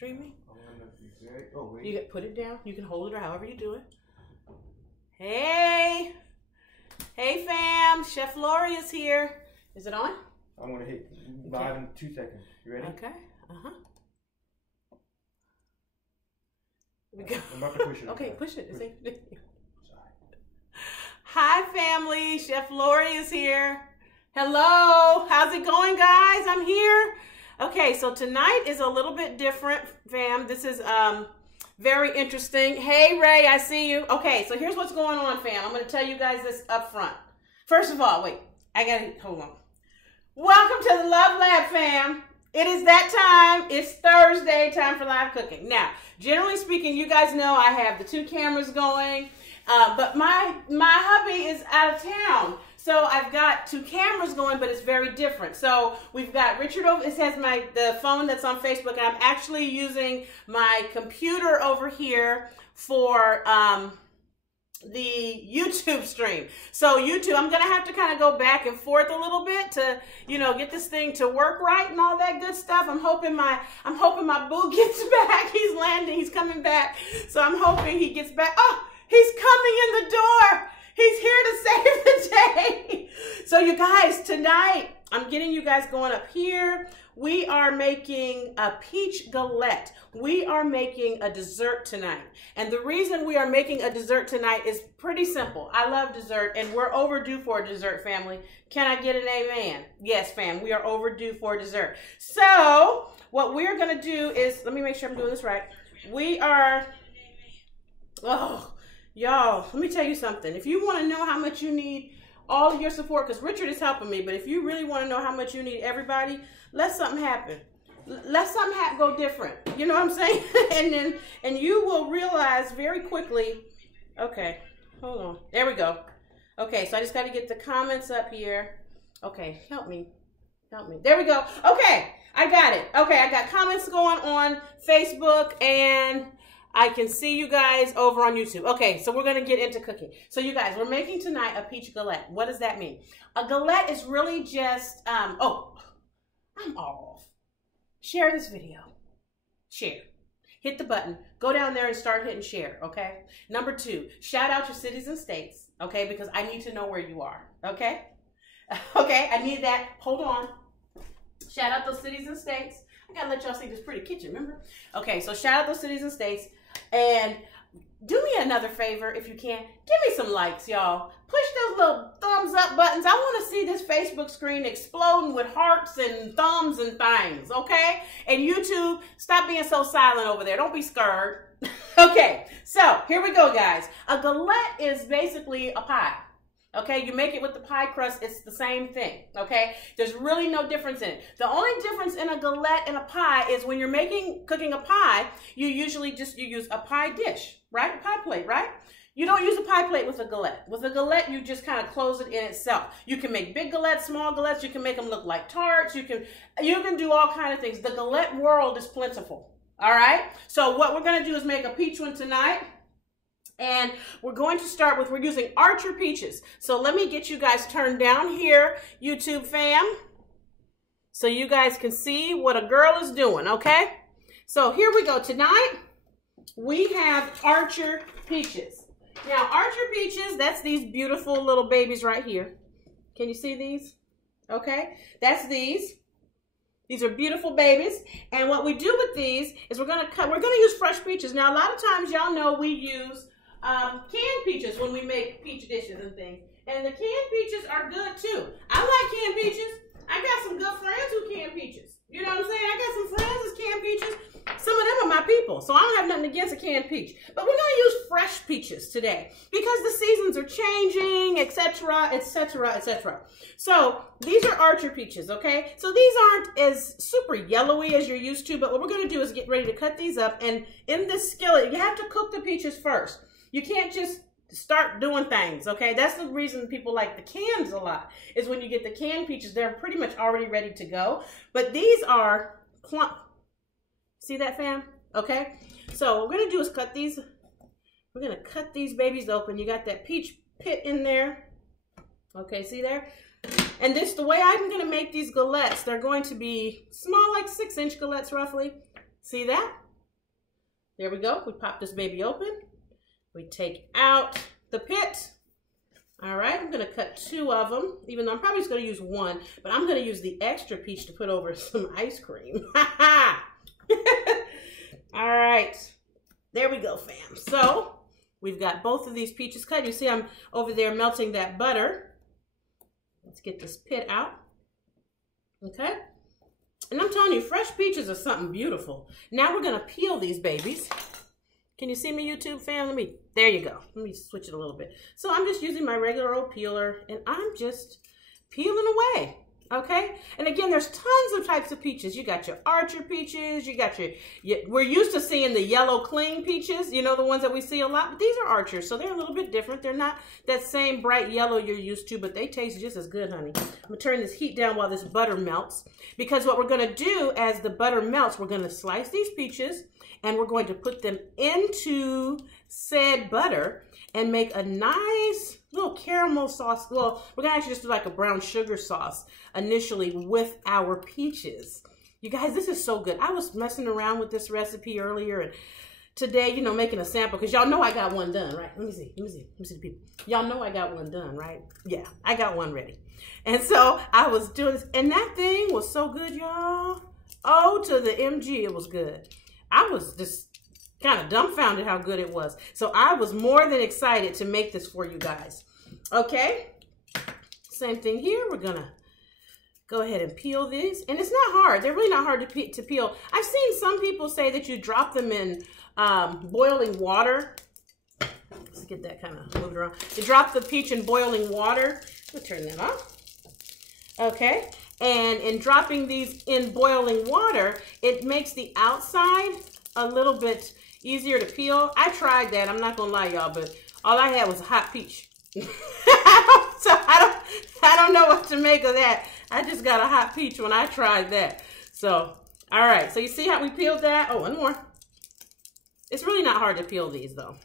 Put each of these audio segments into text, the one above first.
streaming? Oh, wait. You put it down. You can hold it or however you do it. Hey. Hey, fam. Chef Lori is here. Is it on? I'm going to hit live in 2 seconds. You ready? Okay. Uh-huh. Here we go. I'm about to push it. Okay, push it. Hi, family. Chef Lori is here. Hello. How's it going, guys? I'm here. Okay, so tonight is a little bit different, fam. This is very interesting. Hey, Ray, I see you. Okay, so here's what's going on, fam. I'm going to tell you guys this up front. First of all, wait. I got to, hold on. Welcome to the Love Lab, fam. It is that time. It's Thursday, time for live cooking. Now, generally speaking, you guys know I have the 2 cameras going, but my hubby is out of town. So I've got 2 cameras going, but it's very different. So we've got Richard over, it has the phone that's on Facebook, and I'm actually using my computer over here for the YouTube stream. So YouTube, I'm gonna have to kind of go back and forth a little bit to, you know, get this thing to work right and all that good stuff. I'm hoping my boo gets back. He's landing, he's coming back. So I'm hoping he gets back. Oh, he's coming in the door. He's here to save the day. So you guys, tonight, I'm getting you guys going up here. We are making a peach galette. We are making a dessert tonight. And the reason we are making a dessert tonight is pretty simple. I love dessert, and we're overdue for a dessert, family. Can I get an amen? Yes, fam, we are overdue for dessert. So what we're gonna do is, let me make sure I'm doing this right. We are, oh, y'all, let me tell you something. If you want to know how much you need all of your support, because Richard is helping me, but if you really want to know how much you need everybody, let something happen. Let something go different. You know what I'm saying? and you will realize very quickly. Okay, hold on. There we go. Okay, so I just got to get the comments up here. Okay, help me. Help me. There we go. Okay, I got it. Okay, I got comments going on Facebook, and I can see you guys over on YouTube. Okay, so we're going to get into cooking. So you guys, we're making tonight a peach galette. What does that mean? A galette is really just, oh, I'm off. Share this video. Share. Hit the button. Go down there and start hitting share, okay? Number 2, shout out your cities and states, okay? Because I need to know where you are, okay? Okay, I need that. Hold on. Shout out those cities and states. I gotta let y'all see this pretty kitchen, remember? Okay, so shout out those cities and states. And do me another favor if you can. Give me some likes, y'all. Push those little thumbs up buttons. I want to see this Facebook screen exploding with hearts and thumbs and things, okay? And YouTube, stop being so silent over there. Don't be scared. Okay, so here we go, guys. A galette is basically a pie. Okay, you make it with the pie crust, it's the same thing, okay? There's really no difference in it. The only difference in a galette and a pie is when you're cooking a pie, you usually you use a pie dish, right? A pie plate, right? You don't use a pie plate with a galette. With a galette, you just kind of close it in itself. You can make big galettes, small galettes, you can make them look like tarts, you can do all kinds of things. The galette world is plentiful, all right? So what we're gonna do is make a peach one tonight. And we're going to start with, we're using Archer peaches. So let me get you guys turned down here, YouTube fam, so you guys can see what a girl is doing, okay? So here we go. Tonight, we have Archer peaches. Now, Archer peaches, that's these beautiful little babies right here. Can you see these? Okay, that's these. These are beautiful babies. And what we do with these is we're gonna use fresh peaches. Now, a lot of times, y'all know we use canned peaches when we make peach dishes and things. And the canned peaches are good too. I like canned peaches. I got some good friends who can peaches. You know what I'm saying? I got some friends that's canned peaches. Some of them are my people, so I don't have nothing against a canned peach. But we're gonna use fresh peaches today because the seasons are changing, etc., etc., etc. So these are Archer peaches, okay? So these aren't as super yellowy as you're used to, but what we're gonna do is get ready to cut these up. And in this skillet, you have to cook the peaches first. You can't just start doing things, okay? That's the reason people like the cans a lot, is when you get the canned peaches, they're pretty much already ready to go. But these are plump. See that, fam? Okay? So what we're going to do is cut these. We're going to cut these babies open. You got that peach pit in there. Okay, see there? And this, the way I'm going to make these galettes, they're going to be small, like 6-inch galettes roughly. See that? There we go. We pop this baby open. We take out the pit. All right, I'm gonna cut 2 of them, even though I'm probably just gonna use 1, but I'm gonna use the extra peach to put over some ice cream. All right, there we go, fam. So we've got both of these peaches cut. You see I'm over there melting that butter. Let's get this pit out, okay? And I'm telling you, fresh peaches are something beautiful. Now we're gonna peel these babies. Can you see me, YouTube fam? There you go. Let me switch it a little bit. So I'm just using my regular old peeler and I'm just peeling away, okay? And again, there's tons of types of peaches. You got your Archer peaches, you got we're used to seeing the yellow cling peaches, you know, the ones that we see a lot, but these are Archers, so they're a little bit different. They're not that same bright yellow you're used to, but they taste just as good, honey. I'm gonna turn this heat down while this butter melts, because what we're gonna do as the butter melts, we're gonna slice these peaches and we're going to put them into said butter and make a nice little caramel sauce. Well, we're gonna actually just do like a brown sugar sauce initially with our peaches. You guys, this is so good. I was messing around with this recipe earlier and today, you know, making a sample, because y'all know I got one done, right? Let me see the people. Y'all know I got one done, right? Yeah, I got one ready. And so I was doing this, and that thing was so good, y'all. Oh, to the MG, it was good. I was just kind of dumbfounded how good it was. So I was more than excited to make this for you guys. Okay, same thing here. We're gonna go ahead and peel these. And it's not hard. They're really not hard to peel. I've seen some people say that you drop them in boiling water. Let's get that kind of moved around. You drop the peach in boiling water. We'll turn that off. Okay. And in dropping these in boiling water, it makes the outside a little bit easier to peel. I tried that. I'm not gonna lie, y'all, but all I had was a hot peach. So I don't know what to make of that. I just got a hot peach when I tried that. So, all right. So you see how we peeled that? Oh, one more. It's really not hard to peel these though.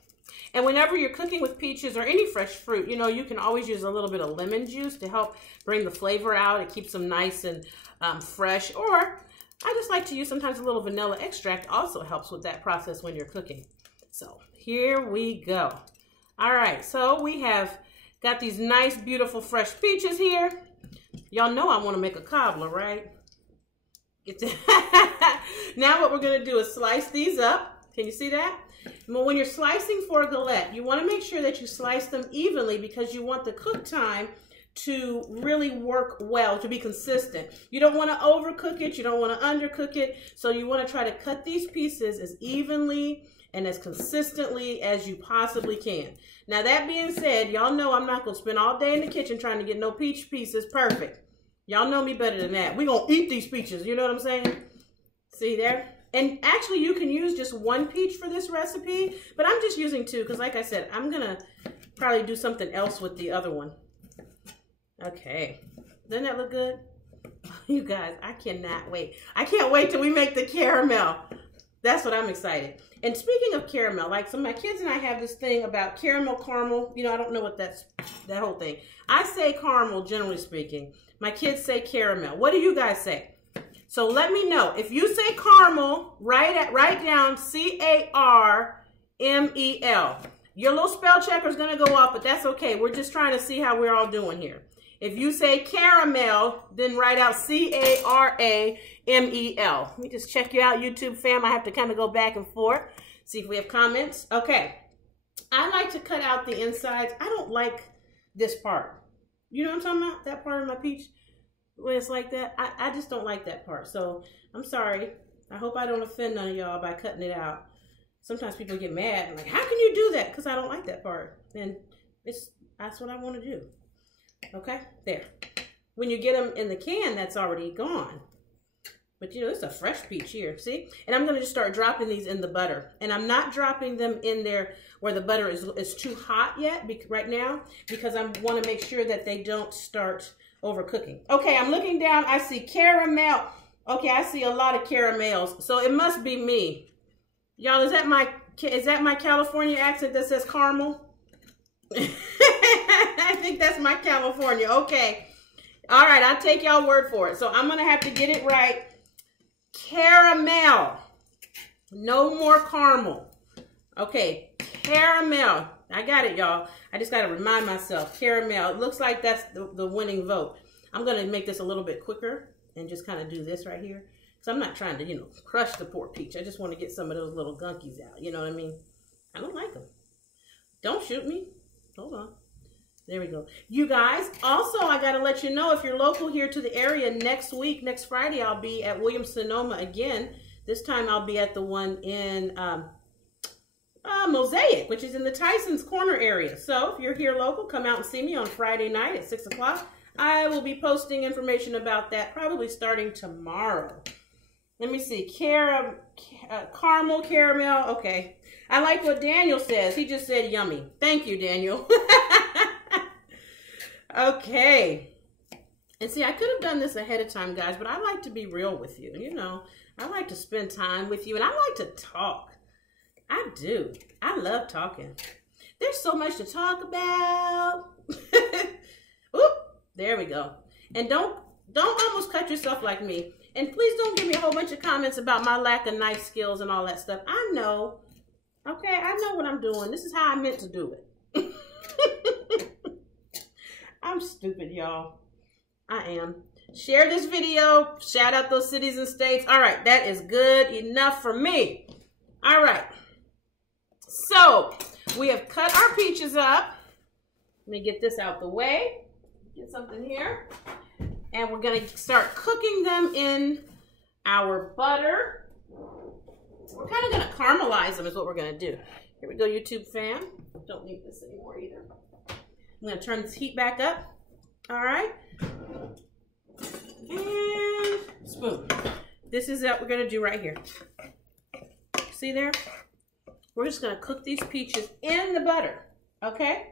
And whenever you're cooking with peaches or any fresh fruit, you know, you can always use a little bit of lemon juice to help bring the flavor out. It keeps them nice and fresh. Or I just like to use sometimes a little vanilla extract also helps with that process when you're cooking. So here we go. All right, so we have got these nice, beautiful, fresh peaches here. Y'all know I want to make a cobbler, right? Now what we're going to do is slice these up. Can you see that? Well, when you're slicing for a galette, you want to make sure that you slice them evenly because you want the cook time to really work well, to be consistent. You don't want to overcook it. You don't want to undercook it. So you want to try to cut these pieces as evenly and as consistently as you possibly can. Now, that being said, y'all know I'm not going to spend all day in the kitchen trying to get no peach pieces perfect. Y'all know me better than that. We're going to eat these peaches. You know what I'm saying? See there? And actually, you can use just 1 peach for this recipe, but I'm just using 2 because, like I said, I'm going to probably do something else with the other one. Okay. Doesn't that look good? You guys, I cannot wait. I can't wait till we make the caramel. That's what I'm excited. And speaking of caramel, like, so my kids and I have this thing about caramel. You know, I don't know what that whole thing. I say caramel, generally speaking. My kids say caramel. What do you guys say? So let me know. If you say caramel, write down C-A-R-M-E-L. Your little spell checker is going to go off, but that's okay. We're just trying to see how we're all doing here. If you say caramel, then write out C-A-R-A-M-E-L. Let me just check you out, YouTube fam. I have to kind of go back and forth, see if we have comments. Okay. I like to cut out the insides. I don't like this part. You know what I'm talking about? That part of my peach? When it's like that, I just don't like that part. So I'm sorry. I hope I don't offend none of y'all by cutting it out. Sometimes people get mad and like, how can you do that? Because I don't like that part. And that's what I want to do. Okay, there. When you get them in the can, that's already gone. But you know, it's a fresh peach here, see? And I'm going to just start dropping these in the butter. And I'm not dropping them in there where the butter is too hot yet right now, because I want to make sure that they don't start overcooking. Okay, I'm looking down. I see caramel. Okay, I see a lot of caramels. So it must be me. Y'all, is that my California accent that says caramel? I think that's my California. Okay. All right, I'll take y'all word for it. So I'm going to have to get it right. Caramel. No more caramel. Okay, caramel. I got it, y'all. I just got to remind myself. Caramel. It looks like that's the winning vote. I'm going to make this a little bit quicker and just kind of do this right here. So I'm not trying to, you know, crush the poor peach. I just want to get some of those little gunkies out. You know what I mean? I don't like them. Don't shoot me. Hold on. There we go. You guys, also, I got to let you know, if you're local here to the area, next week, next Friday, I'll be at Williams-Sonoma again. This time I'll be at the one in Mosaic, which is in the Tyson's Corner area. So if you're here local, come out and see me on Friday night at 6 o'clock. I will be posting information about that probably starting tomorrow. Let me see. Caramel, caramel. Okay. I like what Daniel says. He just said yummy. Thank you, Daniel. Okay. And see, I could have done this ahead of time, guys, but I like to be real with you. You know, I like to spend time with you, and I like to talk. I do. I love talking. There's so much to talk about. Oop, there we go. And don't almost cut yourself like me. And please don't give me a whole bunch of comments about my lack of knife skills and all that stuff. I know. Okay, I know what I'm doing. This is how I meant to do it. I'm stupid, y'all. I am. Share this video. Shout out those cities and states. All right, that is good enough for me. All right. So, we have cut our peaches up. Let me get this out the way. Get something here. And we're going to start cooking them in our butter. We're kind of going to caramelize them is what we're going to do. Here we go, YouTube fam. Don't need this anymore either. I'm going to turn this heat back up. All right. And spoon. This is what we're going to do right here. See there? We're just going to cook these peaches in the butter. Okay?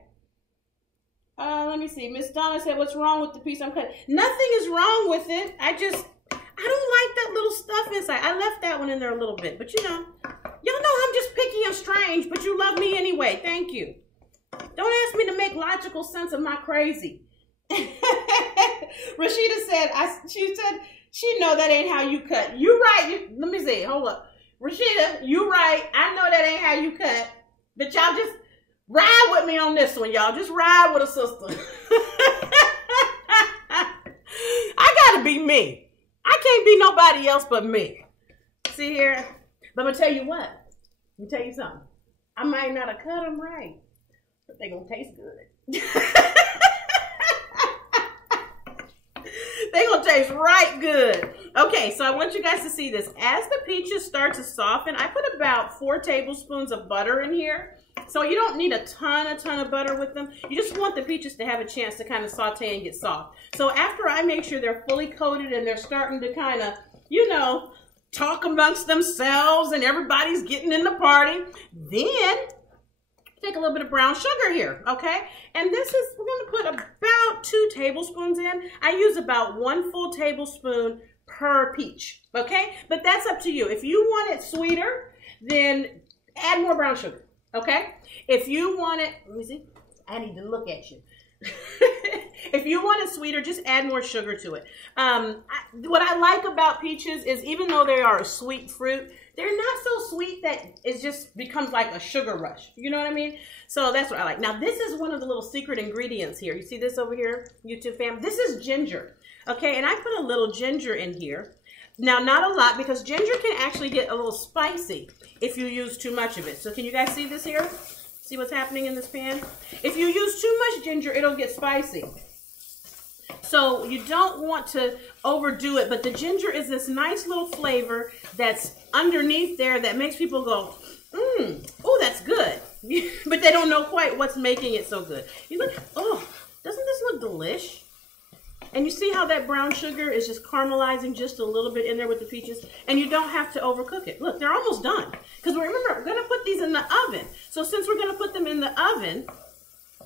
Let me see. Miss Donna said, what's wrong with the piece I'm cutting? Nothing is wrong with it. I don't like that little stuff inside. I left that one in there a little bit. But you know, y'all know I'm just picky and strange, but you love me anyway. Thank you. Don't ask me to make logical sense of my crazy. Rashida said, she know that ain't how you cut. You right. Let me see. Hold up. Rashida, you right. I know that ain't how you cut. But y'all just ride with me on this one, y'all. Just ride with a sister. I gotta be me. I can't be nobody else but me. See here? But I'm gonna tell you what. Let me tell you something. I might not have cut them right, but they gonna taste good. They gonna taste right good. Okay, so I want you guys to see this. As the peaches start to soften, I put about 4 tablespoons of butter in here. So you don't need a ton of butter with them. You just want the peaches to have a chance to kind of saute and get soft. So after I make sure they're fully coated and they're starting to kind of, you know, talk amongst themselves and everybody's getting in the party, then take a little bit of brown sugar here, okay? And this is, we're gonna put about 2 tablespoons in. I use about 1 full tablespoon per peach, okay? But that's up to you. If you want it sweeter, then add more brown sugar, okay? If you want it, let me see, I need to look at you. If you want it sweeter, just add more sugar to it. What I like about peaches is even though they are a sweet fruit, they're not so sweet that it just becomes like a sugar rush. You know what I mean? So that's what I like. Now, this is one of the little secret ingredients here. You see this over here, YouTube fam? This is ginger. Okay, and I put a little ginger in here. Now, not a lot because ginger can actually get a little spicy if you use too much of it. So can you guys see this here? See what's happening in this pan? If you use too much ginger, it'll get spicy. So you don't want to overdo it, but the ginger is this nice little flavor that's underneath there that makes people go, oh, that's good. But they don't know quite what's making it so good. You look, oh, doesn't this look delish? And you see how that brown sugar is just caramelizing just a little bit in there with the peaches? And you don't have to overcook it. Look, they're almost done. Because remember, we're going to put these in the oven. So since we're going to put them in the oven,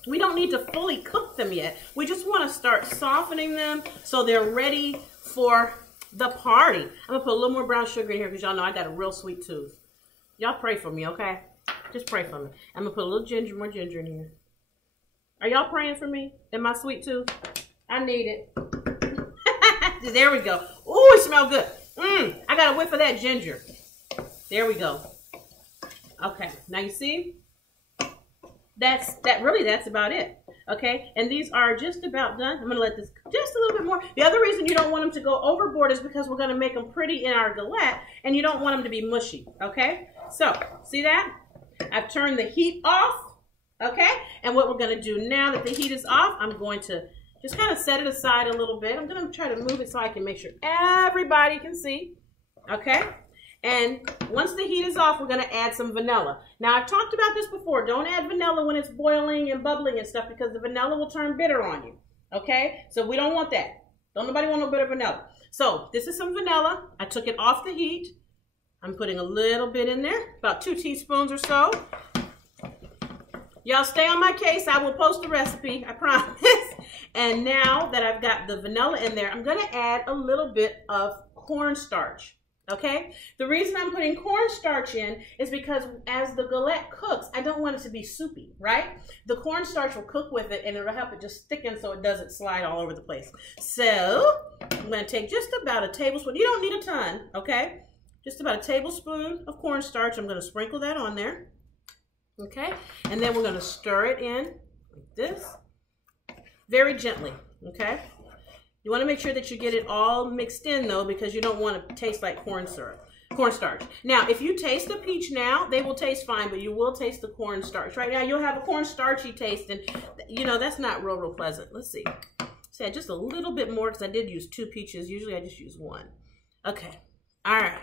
we don't need to fully cook them yet. We just want to start softening them so they're ready for the party. I'm going to put a little more brown sugar in here because y'all know I got a real sweet tooth. Y'all pray for me, okay? Just pray for me. I'm going to put a little ginger, more ginger in here. Are y'all praying for me and my sweet tooth? I need it. There we go. Ooh, it smells good. I got a whiff of that ginger. There we go. Okay, now you see, that's about it. Okay, and these are just about done. I'm gonna let this just a little bit more. The other reason you don't want them to go overboard is because we're gonna make them pretty in our galette, and you don't want them to be mushy. Okay, so see that? I've turned the heat off. Okay, and what we're gonna do now that the heat is off, I'm going to just kind of set it aside a little bit. I'm gonna try to move it so I can make sure everybody can see. Okay. And once the heat is off, we're going to add some vanilla. Now, I've talked about this before. Don't add vanilla when it's boiling and bubbling and stuff because the vanilla will turn bitter on you. Okay? So we don't want that. Don't nobody want no bitter vanilla. So this is some vanilla. I took it off the heat. I'm putting a little bit in there, about 2 teaspoons or so. Y'all stay on my case. I will post the recipe, I promise. And now that I've got the vanilla in there, I'm going to add a little bit of cornstarch. Okay, the reason I'm putting cornstarch in is because as the galette cooks, I don't want it to be soupy, right? The cornstarch will cook with it and it'll help it just thicken so it doesn't slide all over the place. So I'm going to take just about a tablespoon. You don't need a ton, okay? Just about a tablespoon of cornstarch. I'm going to sprinkle that on there, okay? And then we're going to stir it in like this, very gently, okay? You want to make sure that you get it all mixed in though, because you don't want to taste like cornstarch. Now, if you taste the peach now, they will taste fine, but you will taste the cornstarch. Right now, you'll have a cornstarchy taste, and you know, that's not real pleasant. Let's see. So just a little bit more because I did use 2 peaches. Usually I just use 1. Okay. All right.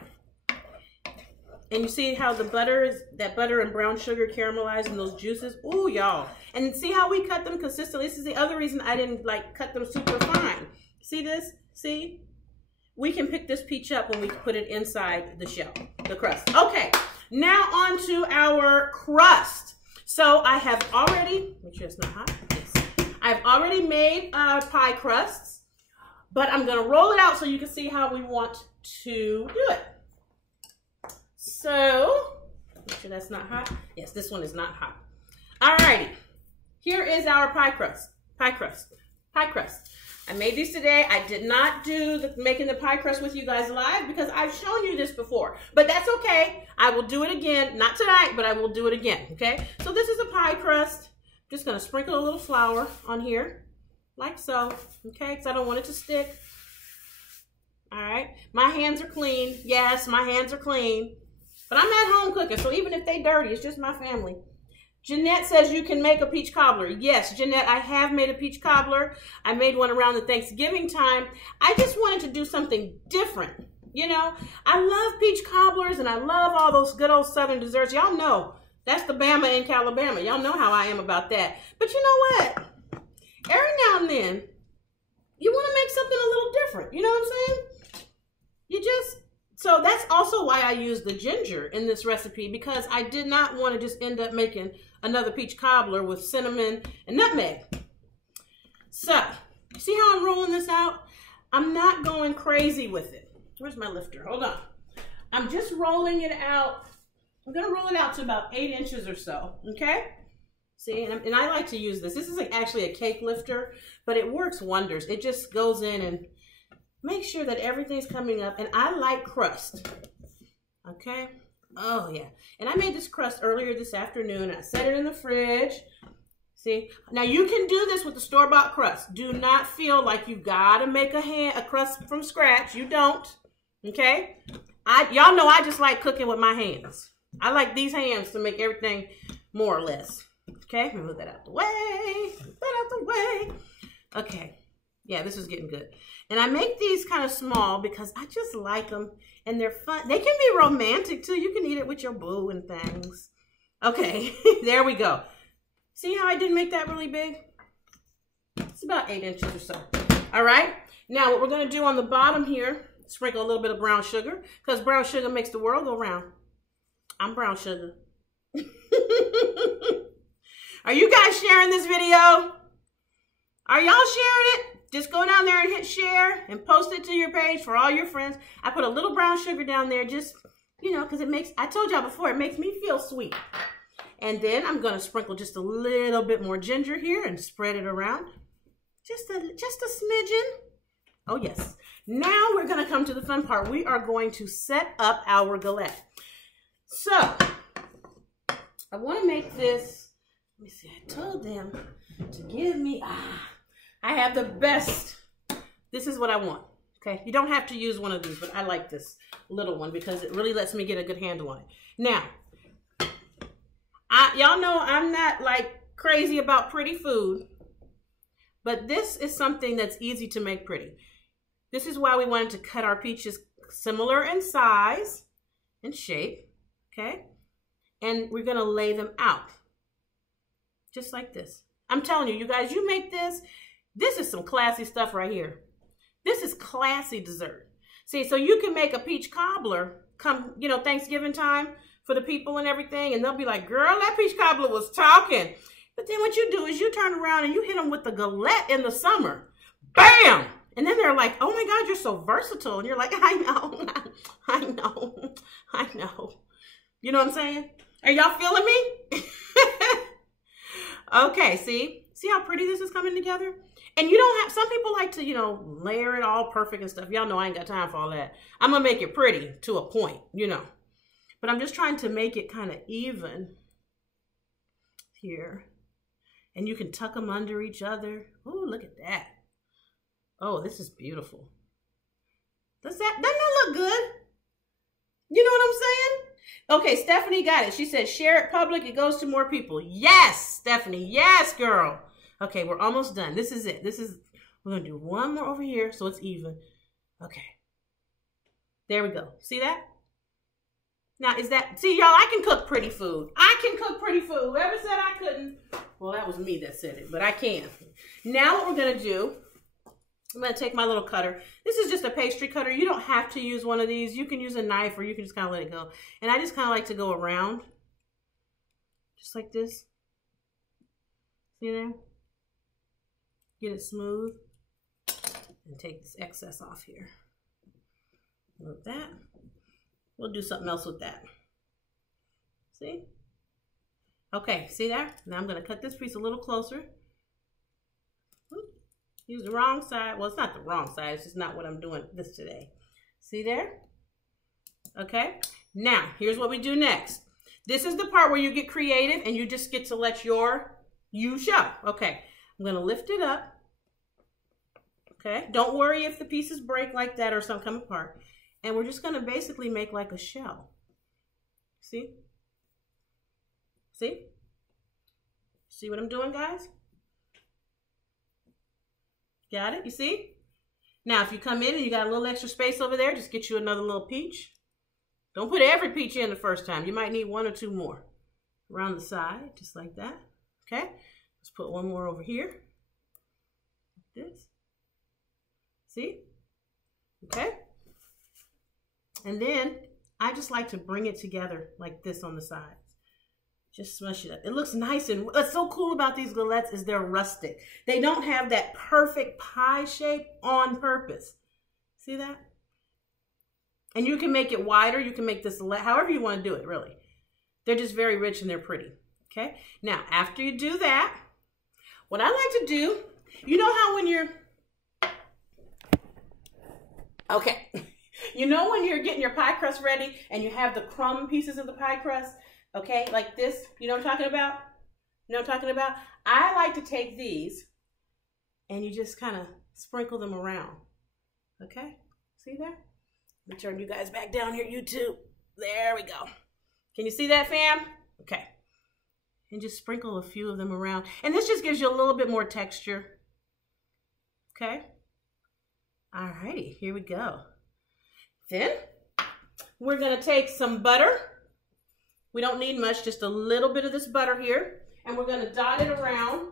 And you see how the butter is, that butter and brown sugar caramelizing those juices? Ooh, y'all. And see how we cut them consistently? This is the other reason I didn't like cut them super fine. See this? See? We can pick this peach up when we put it inside the shell, the crust. Okay, now on to our crust. So I have already, make sure it's not hot. Yes. I've already made pie crusts, but I'm gonna roll it out so you can see how we want to do it. So, make sure that's not hot. Yes, this one is not hot. All righty, here is our pie crust. I made these today. I did not do making the pie crust with you guys live because I've shown you this before, but that's okay. I will do it again, not tonight, but I will do it again, okay? So this is a pie crust. I'm just gonna sprinkle a little flour on here, like so, okay? Because I don't want it to stick. All right, my hands are clean. Yes, my hands are clean, but I'm at home cooking, so even if they dirty, it's just my family. Jeanette says you can make a peach cobbler. Yes, Jeanette, I have made a peach cobbler. I made one around the Thanksgiving time. I just wanted to do something different. You know, I love peach cobblers and I love all those good old Southern desserts. Y'all know that's the Bama in Calabama. Y'all know how I am about that. But you know what? Every now and then, you want to make something a little different. You know what I'm saying? So that's also why I used the ginger in this recipe, because I did not want to just end up making another peach cobbler with cinnamon and nutmeg. So, see how I'm rolling this out? I'm not going crazy with it. Where's my lifter? Hold on. I'm just rolling it out. I'm going to roll it out to about 8 inches or so, okay? See, and I like to use this. This is actually a cake lifter, but it works wonders. It just goes in and make sure that everything's coming up, and I like crust, okay? Oh, yeah. And I made this crust earlier this afternoon. I set it in the fridge. See? Now, you can do this with the store-bought crust. Do not feel like you got to make a crust from scratch. You don't, okay? Y'all know I just like cooking with my hands. I like these hands to make everything more or less, okay? Let me move that out the way. Move that out the way. Okay. Yeah, this is getting good. And I make these kind of small because I just like them and they're fun. They can be romantic too. You can eat it with your boo and things. Okay, there we go. See how I didn't make that really big? It's about 8 inches or so. All right, now what we're gonna do on the bottom here, sprinkle a little bit of brown sugar because brown sugar makes the world go round. I'm brown sugar. Are you guys sharing this video? Are y'all sharing it? Just go down there and hit share and post it to your page for all your friends. I put a little brown sugar down there just, you know, because it makes, I told y'all before, it makes me feel sweet. And then I'm going to sprinkle just a little bit more ginger here and spread it around. Just a smidgen. Oh, yes. Now we're going to come to the fun part. We are going to set up our galette. So, I want to make this, let me see, I told them to give me, I have the best. This is what I want, okay? You don't have to use one of these, but I like this little one because it really lets me get a good handle on it. Now, y'all know I'm not like crazy about pretty food, but this is something that's easy to make pretty. This is why we wanted to cut our peaches similar in size and shape, okay? And we're gonna lay them out, just like this. I'm telling you, you guys, you make this, this is some classy stuff right here. This is classy dessert. See, so you can make a peach cobbler come, you know, Thanksgiving time for the people and everything, and they'll be like, girl, that peach cobbler was talking. But then what you do is you turn around and you hit them with the galette in the summer. Bam! And then they're like, oh my God, you're so versatile. And you're like, I know. You know what I'm saying? Are y'all feeling me? Okay, see how pretty this is coming together? And you don't have, some people like to, you know, layer it all perfect and stuff. Y'all know I ain't got time for all that. I'm gonna make it pretty to a point, you know. But I'm just trying to make it kind of even here. And you can tuck them under each other. Oh, look at that. Oh, this is beautiful. Doesn't that look good? You know what I'm saying? Okay, Stephanie got it. She said, share it public, it goes to more people. Yes, Stephanie, yes, girl. Okay, we're almost done. This is it. We're gonna do one more over here so it's even. Okay. There we go. See that? Now, see y'all, I can cook pretty food. I can cook pretty food. Whoever said I couldn't, well, that was me that said it, but I can. Now what we're gonna do, I'm gonna take my little cutter. This is just a pastry cutter. You don't have to use one of these. You can use a knife or you can just kind of let it go. And I just kind of like to go around, just like this. See there? Get it smooth and take this excess off here. Move that. We'll do something else with that. See? Okay, see there? Now I'm gonna cut this piece a little closer. Use the wrong side. Well, it's not the wrong side. It's just not what I'm doing this today. See there? Okay. Now, here's what we do next. This is the part where you get creative and you just get to let you show. Okay. I'm going to lift it up. Okay. Don't worry if the pieces break like that or some come apart. And we're just going to basically make like a shell. See? See? See what I'm doing, guys? Got it? You see? Now, if you come in and you got a little extra space over there, just get you another little peach. Don't put every peach in the first time. You might need one or two more around the side, just like that. Okay? Let's put one more over here. Like this. See? Okay? And then I just like to bring it together like this on the sides. Just smush it up. It looks nice, and what's so cool about these galettes is they're rustic. They don't have that perfect pie shape on purpose. See that? And you can make it wider. You can make this however you want to do it, really. They're just very rich and they're pretty. Okay? Now, after you do that, what I like to do, you know how when you're, okay. You know when you're getting your pie crust ready and you have the crumb pieces of the pie crust? Okay, like this, you know what I'm talking about? You know what I'm talking about? I like to take these and you just kind of sprinkle them around. Okay, see that? Let me turn you guys back down here, YouTube. There we go. Can you see that, fam? Okay. And just sprinkle a few of them around. And this just gives you a little bit more texture. Okay. All righty, here we go. Then we're gonna take some butter. We don't need much, just a little bit of this butter here. And we're gonna dot it around.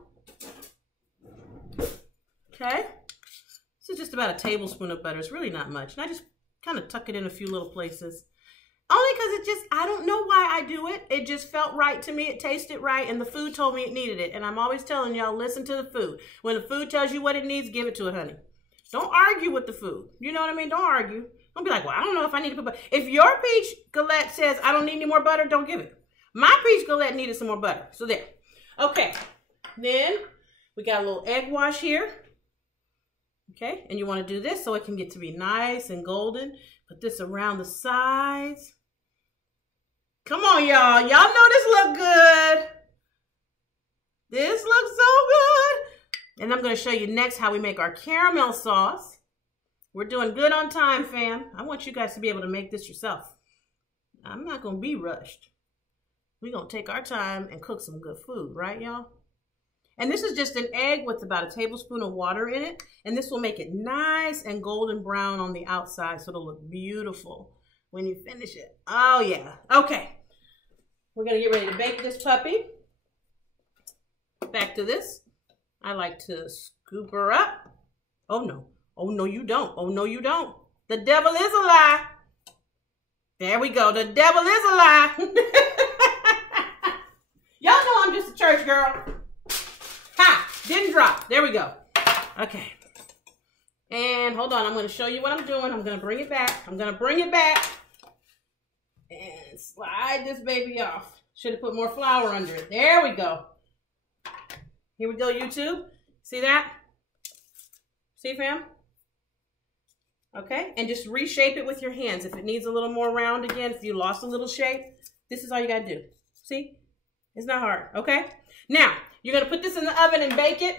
Okay. This is just about a tablespoon of butter. It's really not much. And I just kind of tuck it in a few little places. Only because I don't know why I do it. It just felt right to me. It tasted right. And the food told me it needed it. And I'm always telling y'all, listen to the food. When the food tells you what it needs, give it to it, honey. Don't argue with the food. You know what I mean? Don't argue. Don't be like, well, I don't know if I need to put butter. If your peach galette says, I don't need any more butter, don't give it. My peach galette needed some more butter. So there. Okay. Then we got a little egg wash here. Okay. And you want to do this so it can get to be nice and golden. Put this around the sides. Come on, y'all. Y'all know this look good. This looks so good. And I'm going to show you next how we make our caramel sauce. We're doing good on time, fam. I want you guys to be able to make this yourself. I'm not going to be rushed. We're going to take our time and cook some good food, right, y'all? And this is just an egg with about a tablespoon of water in it. And this will make it nice and golden brown on the outside, so it'll look beautiful when you finish it. Oh, yeah. Okay. We're going to get ready to bake this puppy. Back to this. I like to scoop her up. Oh, no. Oh, no, you don't. Oh, no, you don't. The devil is a lie. There we go. The devil is a lie. Y'all know I'm just a church girl. Ha! Didn't drop. There we go. Okay. And hold on. I'm going to show you what I'm doing. I'm going to bring it back. I'm going to bring it back. And slide this baby off. Should have put more flour under it. There we go. Here we go, YouTube. See that? See, fam? Okay. And just reshape it with your hands. If it needs a little more round again, if you lost a little shape, this is all you got to do. See? It's not hard. Okay? Now, you're going to put this in the oven and bake it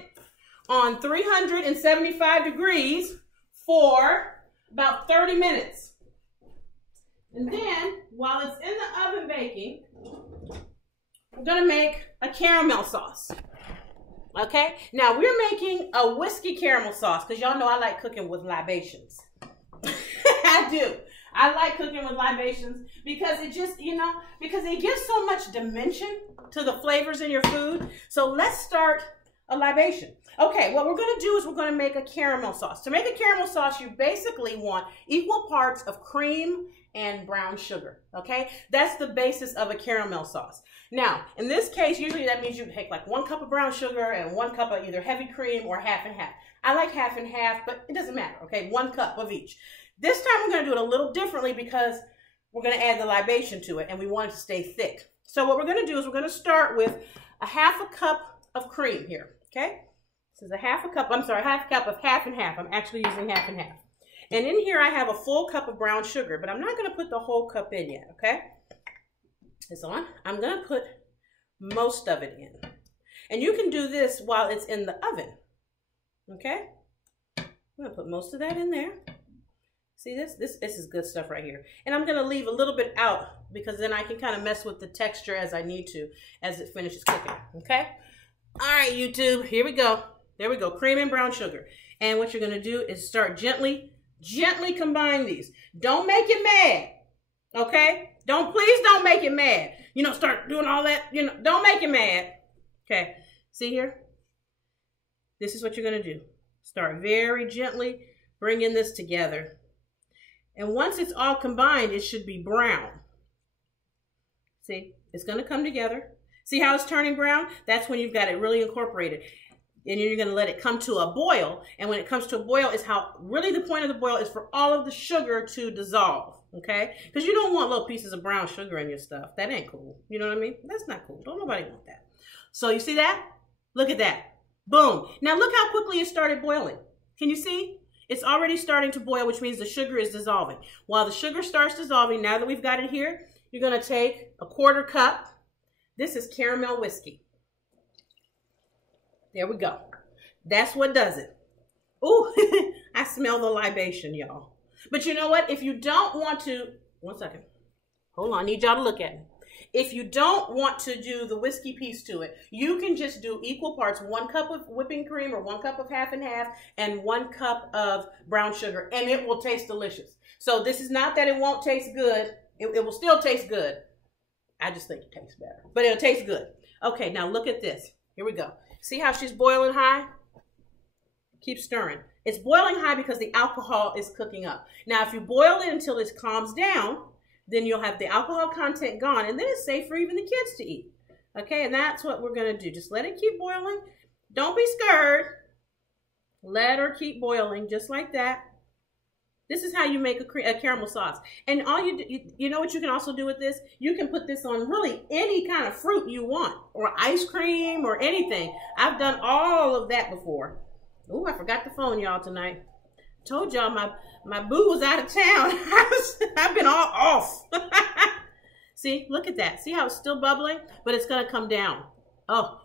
on 375 degrees for about 30 minutes. And then, while it's in the oven baking, we're going to make a caramel sauce. Okay? Now, we're making a whiskey caramel sauce because y'all know I like cooking with libations. I do. I like cooking with libations because it just, because it gives so much dimension to the flavors in your food. So let's start a libation. Okay, what we're going to do is we're going to make a caramel sauce. To make a caramel sauce, you basically want equal parts of cream and brown sugar, okay? That's the basis of a caramel sauce. Now, in this case, usually that means you take like 1 cup of brown sugar and 1 cup of either heavy cream or half and half. I like half and half, but it doesn't matter, okay? 1 cup of each. This time we're going to do it a little differently because we're going to add the libation to it and we want it to stay thick. So what we're going to do is we're going to start with a half a cup of cream here, okay? This is a half a cup of half and half. I'm actually using half and half. And in here I have a full cup of brown sugar, but I'm not going to put the whole cup in yet, okay? It's on. I'm going to put most of it in. And you can do this while it's in the oven, okay? I'm going to put most of that in there. See this? This is good stuff right here. And I'm going to leave a little bit out because then I can kind of mess with the texture as I need to as it finishes cooking, okay? All right, YouTube, here we go. There we go, cream and brown sugar. And what you're going to do is start gently combine these. Don't make it mad, okay? Please don't make it mad. Start doing all that, don't make it mad. Okay, see here? This is what you're going to do. Start very gently bringing this together. And once it's all combined, it should be brown. See, it's going to come together. See how it's turning brown? That's when you've got it really incorporated. And you're going to let it come to a boil. And when it comes to a boil, is how really the point of the boil is for all of the sugar to dissolve. Okay? Because you don't want little pieces of brown sugar in your stuff. That ain't cool. You know what I mean? That's not cool. Don't nobody want that. So you see that? Look at that. Boom. Now look how quickly it started boiling. Can you see? It's already starting to boil, which means the sugar is dissolving. While the sugar starts dissolving, now that we've got it here, you're going to take a 1/4 cup. This is caramel whiskey. There we go. That's what does it. Ooh, I smell the libation, y'all. But you know what? If you don't want to, 1 second. Hold on, I need y'all to look at me. If you don't want to do the whiskey piece to it, you can just do equal parts, 1 cup of whipping cream or 1 cup of half and half and 1 cup of brown sugar, and it will taste delicious. So this is not that it won't taste good. It will still taste good. I just think it tastes better, but it'll taste good. Okay, now look at this. Here we go. See how she's boiling high? Keep stirring. It's boiling high because the alcohol is cooking up. Now, if you boil it until it calms down, then you'll have the alcohol content gone, and then it's safe for even the kids to eat. Okay, and that's what we're going to do. Just let it keep boiling. Don't be scared. Let her keep boiling just like that. This is how you make a caramel sauce. And all you know what you can also do with this? You can put this on really any kind of fruit you want, or ice cream or anything. I've done all of that before. Ooh, I forgot the phone, y'all, tonight. Told y'all my boo was out of town. I've been all off. See, look at that. See how it's still bubbling, but it's gonna come down. Oh,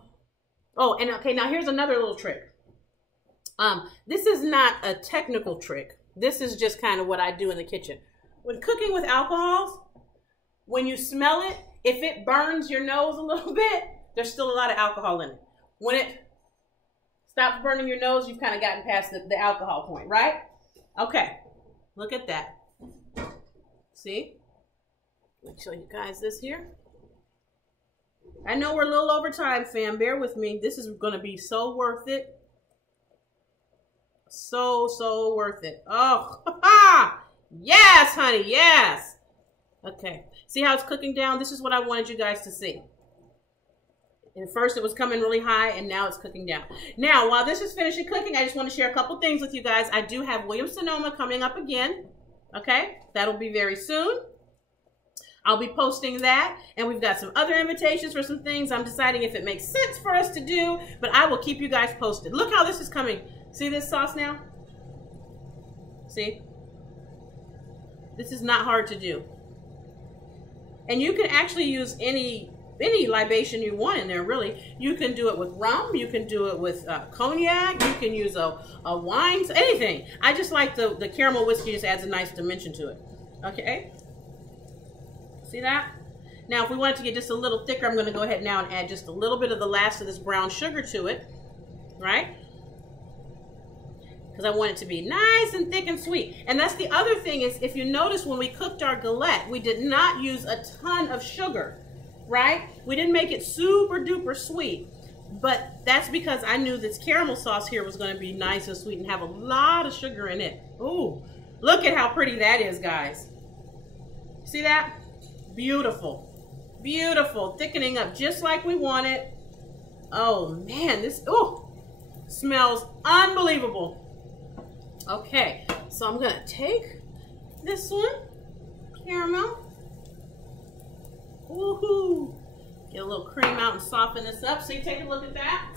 and okay, now here's another little trick. This is not a technical trick. This is just kind of what I do in the kitchen. When cooking with alcohols, when you smell it, if it burns your nose a little bit, there's still a lot of alcohol in it. When it stops burning your nose, you've kind of gotten past the alcohol point, right? Okay, look at that. See? Let me show you guys this here. I know we're a little over time, fam. Bear with me. This is going to be so worth it. So worth it. Oh, yes, honey, yes. Okay, see how it's cooking down? This is what I wanted you guys to see. And first it was coming really high, and now it's cooking down. Now, while this is finishing cooking, I just want to share a couple things with you guys. I do have Williams-Sonoma coming up again. Okay, that'll be very soon. I'll be posting that, and we've got some other invitations for some things. I'm deciding if it makes sense for us to do, but I will keep you guys posted. Look how this is coming. See this sauce now? See? This is not hard to do. And you can actually use any libation you want in there, really. You can do it with rum. You can do it with cognac. You can use a wine, anything. I just like the caramel whiskey. Just adds a nice dimension to it. Okay? See that? Now, if we want it to get just a little thicker, I'm going to go ahead now and add just a little bit of the last of this brown sugar to it, right? Because I want it to be nice and thick and sweet. And that's the other thing is, if you notice when we cooked our galette, we did not use a ton of sugar, right? We didn't make it super duper sweet. But that's because I knew this caramel sauce here was going to be nice and sweet and have a lot of sugar in it. Ooh, look at how pretty that is, guys. See that? Beautiful. Beautiful. Thickening up just like we want it. Oh, man, this smells unbelievable. Okay, so I'm going to take this one, caramel. Woohoo! Get a little cream out and soften this up. So you take a look at that.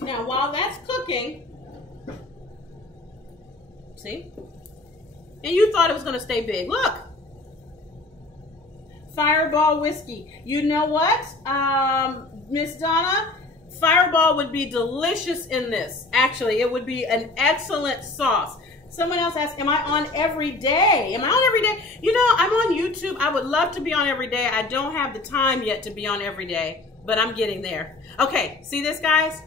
Now, while that's cooking, see? And you thought it was going to stay big. Look! Fireball whiskey. You know what, Miss Donna? Fireball would be delicious in this. Actually, it would be an excellent sauce. Someone else asked, am I on every day? Am I on every day? You know, I'm on YouTube. I would love to be on every day. I don't have the time yet to be on every day, but I'm getting there. Okay, see this, guys?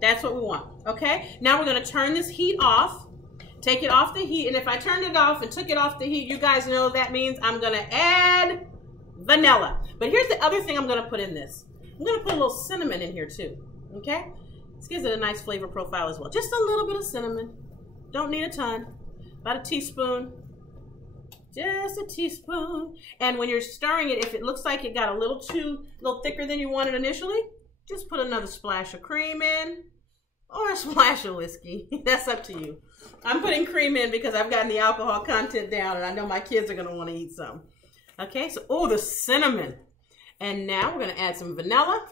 That's what we want, okay? Now we're going to turn this heat off. Take it off the heat, and if I turned it off and took it off the heat, you guys know that means I'm going to add vanilla. But here's the other thing I'm going to put in this. I'm going to put a little cinnamon in here too, okay? This gives it a nice flavor profile as well. Just a little bit of cinnamon. Don't need a ton. About a teaspoon. Just a teaspoon. And when you're stirring it, if it looks like it got a little thicker than you wanted initially, just put another splash of cream in or a splash of whiskey. That's up to you. I'm putting cream in because I've gotten the alcohol content down and I know my kids are going to want to eat some. Okay, so, oh, the cinnamon. And now we're going to add some vanilla.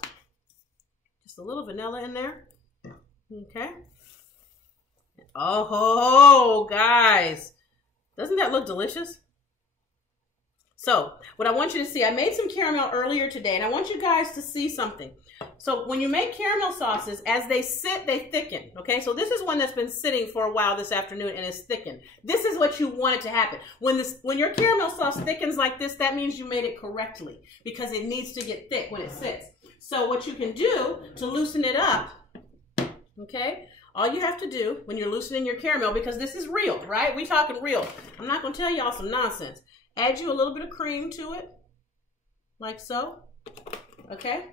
Just a little vanilla in there. Okay. Oh, guys. Doesn't that look delicious? So, what I want you to see, I made some caramel earlier today, and I want you guys to see something. So, when you make caramel sauces, as they sit, they thicken, okay? So, this is one that's been sitting for a while this afternoon, and it's thickened. This is what you want it to happen. When your caramel sauce thickens like this, that means you made it correctly, because it needs to get thick when it sits. So, what you can do to loosen it up, okay? All you have to do when you're loosening your caramel, because this is real, right? We talking real. I'm not going to tell y'all some nonsense. Add you a little bit of cream to it, like so, okay?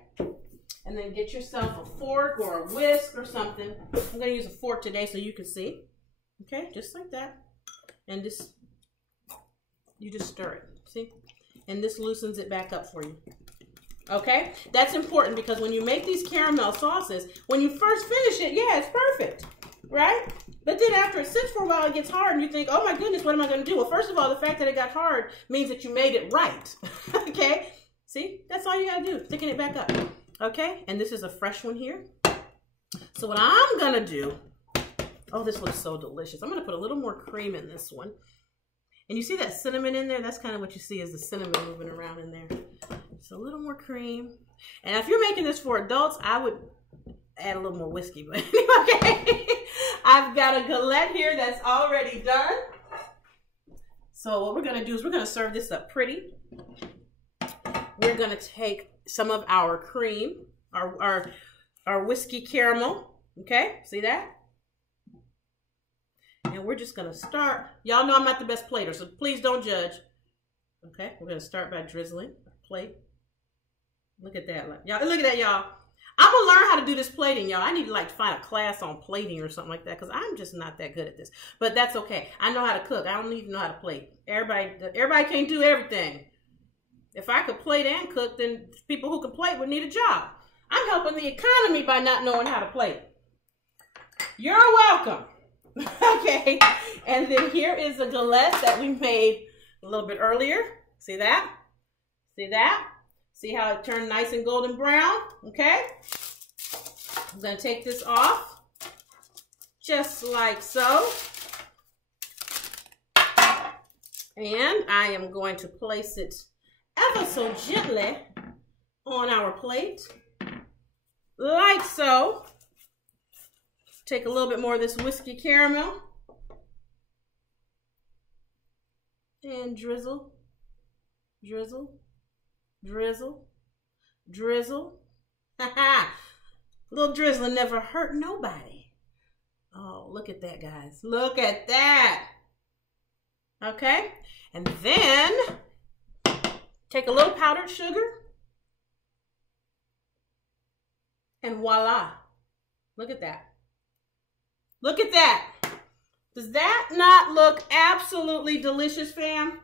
And then get yourself a fork or a whisk or something. I'm going to use a fork today so you can see, okay? Just like that. And this, you just stir it, see? And this loosens it back up for you. Okay, that's important because when you make these caramel sauces, when you first finish it, yeah, it's perfect, right? But then after it sits for a while, it gets hard and you think, oh my goodness, what am I going to do? Well, first of all, the fact that it got hard means that you made it right, okay? See, that's all you got to do, thicken it back up, okay? And this is a fresh one here. So what I'm going to do Oh, this looks so delicious. I'm going to put a little more cream in this one. And you see that cinnamon in there? That's kind of what you see is the cinnamon moving around in there. So a little more cream. And if you're making this for adults, I would add a little more whiskey. But okay. I've got a galette here that's already done. So what we're going to do is we're going to serve this up pretty. We're going to take some of our cream, our whiskey caramel. Okay, see that? And we're just going to start. Y'all know I'm not the best plater, so please don't judge. Okay, we're going to start by drizzling our plate. Look at that. Y'all, look at that, y'all. I'm going to learn how to do this plating, y'all. I need to like find a class on plating or something like that because I'm just not that good at this. But that's okay. I know how to cook. I don't need to know how to plate. Everybody can't do everything. If I could plate and cook, then people who can plate would need a job. I'm helping the economy by not knowing how to plate. You're welcome. Okay, and then here is a galette that we made a little bit earlier. See that? See that? See how it turned nice and golden brown? Okay. I'm going to take this off just like so. And I am going to place it ever so gently on our plate, like so. Take a little bit more of this whiskey caramel and drizzle, drizzle, drizzle, drizzle. Ha-ha! Little drizzling never hurt nobody. Oh, look at that, guys. Look at that. Okay, and then take a little powdered sugar and voila. Look at that. Look at that. Does that not look absolutely delicious, fam?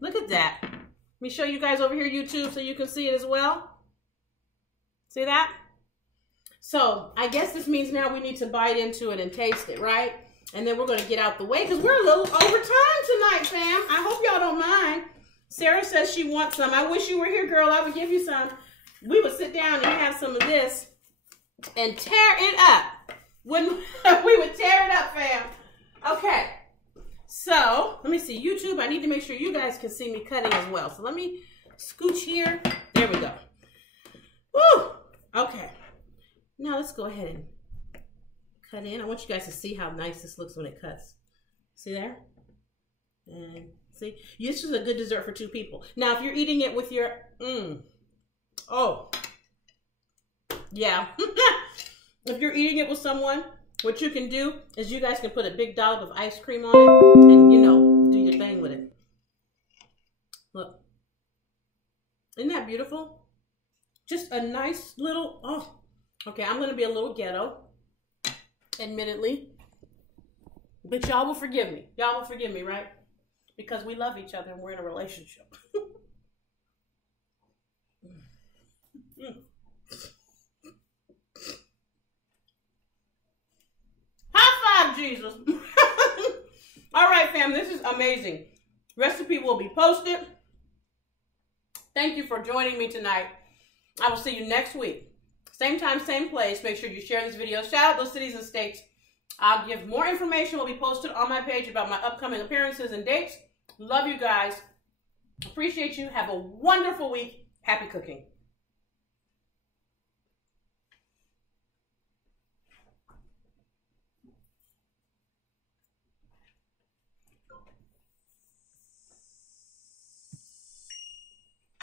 Look at that. Let me show you guys over here, YouTube, so you can see it as well. See that? So I guess this means now we need to bite into it and taste it, right? And then we're going to get out the way because we're a little over time tonight, fam. I hope y'all don't mind. Sarah says she wants some. I wish you were here, girl. I would give you some. We would sit down and have some of this and tear it up. When we would tear it up, fam. Okay. So, let me see. YouTube, I need to make sure you guys can see me cutting as well. So, let me scooch here. There we go. Woo! Okay. Now, let's go ahead and cut in. I want you guys to see how nice this looks when it cuts. See there? And see? This is a good dessert for 2 people. Now, if you're eating it with your... Oh. Yeah. If you're eating it with someone, what you can do is you guys can put a big dollop of ice cream on it and, you know, do your thing with it. Look. Isn't that beautiful? Just a nice little, oh. Okay, I'm going to be a little ghetto, admittedly. But y'all will forgive me. Y'all will forgive me, right? Because we love each other and we're in a relationship. Jesus. All right, fam, this is amazing. Recipe will be posted. Thank you for joining me tonight. I will see you next week. Same time, same place. Make sure you share this video. Shout out those cities and states. I'll give more information will be posted on my page about my upcoming appearances and dates. Love you guys. Appreciate you. Have a wonderful week. Happy cooking.